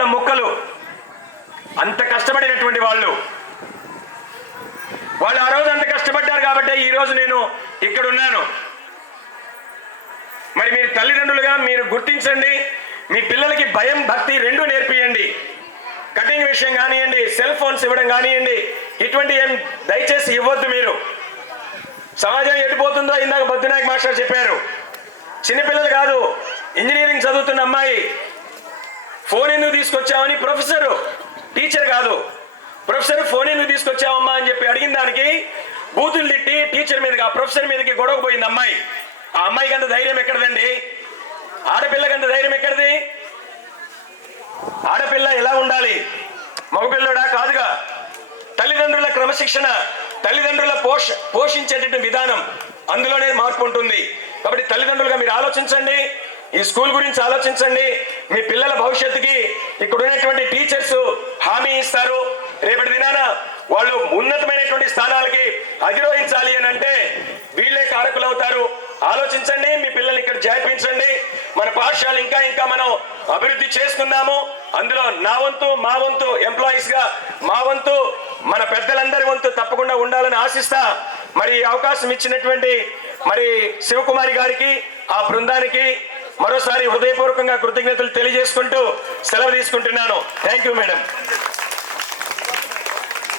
వాళ్ళ ముక్కలు. అంత కష్టపడినటువంటి వాళ్ళు ఆ రోజు అంత కష్టపడ్డారు కాబట్టి ఈ రోజు నేను ఇక్కడ ఉన్నాను. మరి మీరు తల్లిదండ్రులుగా మీరు గుర్తించండి, మీ పిల్లలకి భయం భక్తి రెండూ నేర్పియండి. కటింగ్ విషయం కానివ్వండి, సెల్ ఫోన్స్ ఇవ్వడం కానివ్వండి, ఇటువంటి ఏం దయచేసి ఇవ్వద్దు. మీరు సమాజం ఎటుపోతుందో ఇందాక బద్దునాయక్ మాస్టర్ చెప్పారు. చిన్నపిల్లలు కాదు, ఇంజనీరింగ్ చదువుతున్న అమ్మాయి ఫోన్ ఎందుకు తీసుకొచ్చామని ప్రొఫెసర్, టీచర్ కాదు, ప్రొఫెసర్ ఫోన్ ఎందుకు తీసుకొచ్చావమ్మా అని చెప్పి అడిగిన దానికి బూతులు తిట్టి టీచర్ మీదకి, ఆ ప్రొఫెసర్ మీదకి గొడవకు పోయింది అమ్మాయి. ఆ అమ్మాయికి అంత ధైర్యం ఎక్కడదండి? ఆడపిల్లకి అంత ధైర్యం ఎక్కడిది? ఆడపిల్ల ఎలా ఉండాలి, మగపిల్లడా కాదుగా. తల్లిదండ్రుల క్రమశిక్షణ, తల్లిదండ్రుల పోషించేటటువంటి విధానం, అందులోనే మార్పు ఉంటుంది. కాబట్టి తల్లిదండ్రులుగా మీరు ఆలోచించండి, ఈ స్కూల్ గురించి ఆలోచించండి. మీ పిల్లల భవిష్యత్తుకి ఇక్కడ ఉన్నటువంటి టీచర్స్ హామీ ఇస్తారు. రేపటి దినాన వాళ్ళు ఉన్నతమైనటువంటి స్థానాలకి అధిరోహించాలి అని అంటే వీళ్ళే కారకులు అవుతారు. ఆలోచించండి, మీ పిల్లల్ని ఇక్కడ చేర్పించండి. మన పాఠశాల ఇంకా ఇంకా మనం అభివృద్ధి చేసుకుందాము. అందులో నా వంతు, మా వంతు ఎంప్లాయీస్ గా మా వంతు, మన పెద్దలందరి వంతు తప్పకుండా ఉండాలని ఆశిస్తా. మరి ఈ అవకాశం ఇచ్చినటువంటి మరి శివకుమారి గారికి, ఆ బృందానికి మరోసారి హృదయపూర్వకంగా కృతజ్ఞతలు తెలియజేసుకుంటూ సెలవు తీసుకుంటున్నాను. Thank you madam.